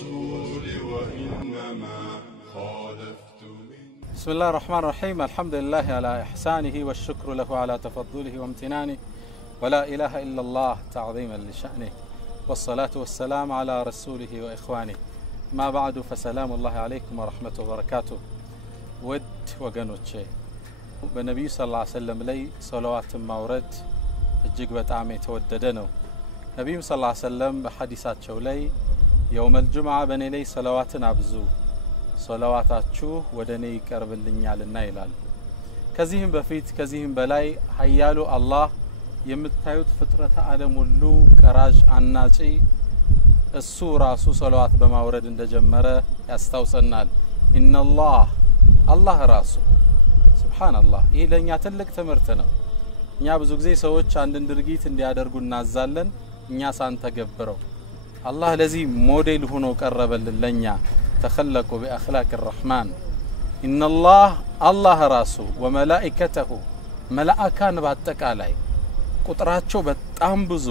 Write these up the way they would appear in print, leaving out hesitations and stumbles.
الرسول وإنما خالفت بسم الله الرحمن الرحيم. الحمد لله على إحسانه والشكر له على تفضله وامتنانه ولا إله إلا الله تعظيما لشأنه والصلاة والسلام على رسوله وإخوانه ما بعد فسلام الله عليكم ورحمة وبركاته. ود وقنوتشي بالنبي صلى الله عليه وسلم لي صلوات مورد الجيق بتعمي توددنو نبي صلى الله عليه وسلم بحديثات شولي يوم الجمعة بني لي صلوات نبزو صلواتاتشو ودني كرب اللينيالنا يلال كزيهم بفيت كزيهم بلاي حيالو الله يمتايوت فترة آدم ولو كراج عناتي السورة سو صلوات بمورد اند جمرة يستوصنال إن الله راسو سبحان الله إيه لن يتلك تمرتنا نيا ብዙ ጊዜ ሰዎች አንድን ድርጊት እንዲያደርጉ እናዛለን እኛ ሳንተገብረው الله ለዚህ ሞዴል ሆኖ ቀረበልን ለኛ تخلقوا بأخلاق الرحمن إن الله راسو وملائكته ملائكان باتقالاي ቁጥራቸው በጣም ብዙ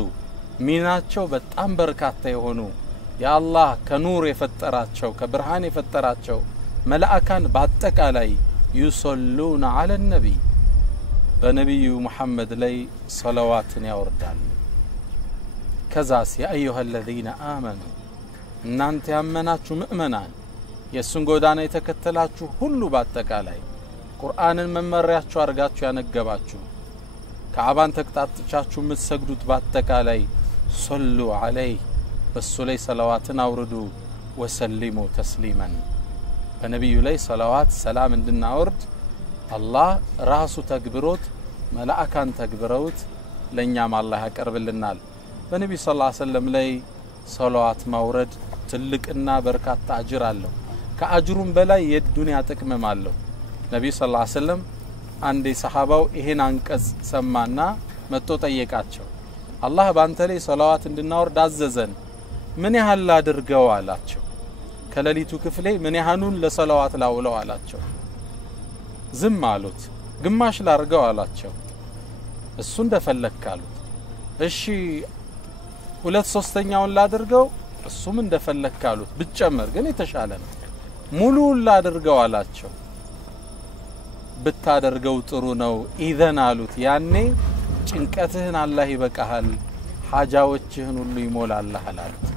ሚናቸው በጣም በርካታ የሆኑ ያ አላህ ከኑር የፈጠራቸው ከብርሃን የፈጠራቸው መላእካን በአጠቃላይ يصلون على النبي በነብዩ መሐመድ ላይ ሰለዋትን ያወርዳል ከዛስ ያ ايها الذين آمنوا እናንተ ያመናችሁ ሙእመናን የሱን ጎዳና የተከተላችሁ ሁሉ በአጠቃላይ ቁርአንን መመሪያችሁ አርጋችሁ ያነገባችሁ ከአባን ተቅጣጣቻችሁ የምትሰግዱት በአጠቃላይ ሶሉ ዐለይሂ በሱ ላይ ሰላዋትን አውርዱ ወሰሊሙ ተስሊማን በነብዩ ላይ ሰላዋት ሰላም እንድናወርድ አላህ ራሱ ተግብሮት መላእካን ተግብረውት ለኛም አላህ ያቀርብልናል በነብዩ ሰለላሁ ዐለይሂ ወሰለም ላይ ሰላዋት ማውረድ ትልቅና በርካታ አጅር አለው ከአጅሩም በላይ የዱንያ ጥቅምም አለው ነብዩ ሰለላሁ ዐለይሂ ወሰለም አንዴ ሰሃባው ይሄን አንቀጽ ሰማና መጥቶ ጠየቃቸው አላህ ባንተ ላይ ሰላዋት እንድናወርድ አዘዘን ምን ያህል አድርገው አላቸው ከሌሊቱ ክፍሌ ምን ያህሉን ለሰላዋት ላውለው አላቸው ዝም አሉት ግማሽ ላርገው አላቸው እሱ እንደፈለካሉት እሺ 2/3ኛውን ላድርገው እሱም እንደፈለካሉት ብጨመር ግን የተሻለ ነው ሙሉ ላድርገው አላቸው ብታደርገው ጥሩ ነው ኢዘን አሉት ያኔ ጭንቀትህን አላህ ይበቃሃል ሐጃዎችህን ሁሉ ይሞላልህ አሉት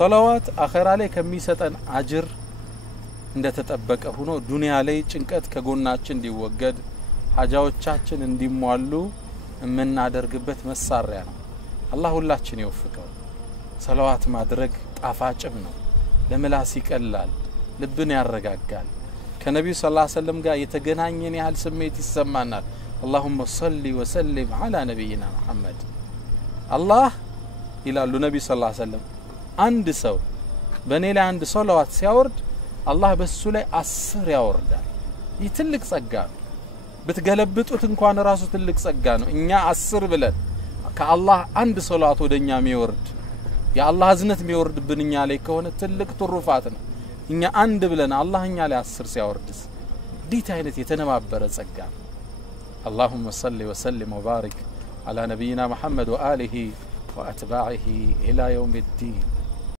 ሰላዋት አኺራ ላይ ከሚሰጠን አጅር እንደተጠበቀ ሆኖ ዱንያ ላይ ጭንቀት ከጎናችን እንዲወገድ ሐጃዎቻችን እንዲሟሉ የምናደርግበት መሳሪያ ነው አላህ ሁላችን ይወፍቀው ሰላዋት ማድረግ ጣፋጭም ነው ለምላስ ይቀላል ልብን ያረጋጋል ከነብዩ ሰለላሁ ዐለይሂ ወሰለም ጋር የተገናኘን ያህል ስሜት ይሰማናል اللهم صل وسلم على نبينا محمد الله ይላሉ ነብዩ ሰለላሁ ዐለይሂ ወሰለም አንድ ሰው በኔ ላይ አንድ ሰላዋት ሲያወርድ አላህ በሱ ላይ 10 ያወርዳል ይህ ትልቅ ጸጋ ነው ብትገለብጡት እንኳን ራሱ ትልቅ ጸጋ ነው እኛ 10 ብለን ከአላህ አንድ ሰላዋት ወደኛ የሚወርድ የአላህ እዝነት የሚወርድብን እኛ ላይ ከሆነ ትልቅ ትሩፋት ነው እኛ አንድ ብለን አላህ እኛ ላይ 10 ሲያወርድስ ዲት አይነት የተነባበረ ጸጋ اللهم صل وسلم وبارك على نبينا محمد وآله وأتباعه إلى يوم الدين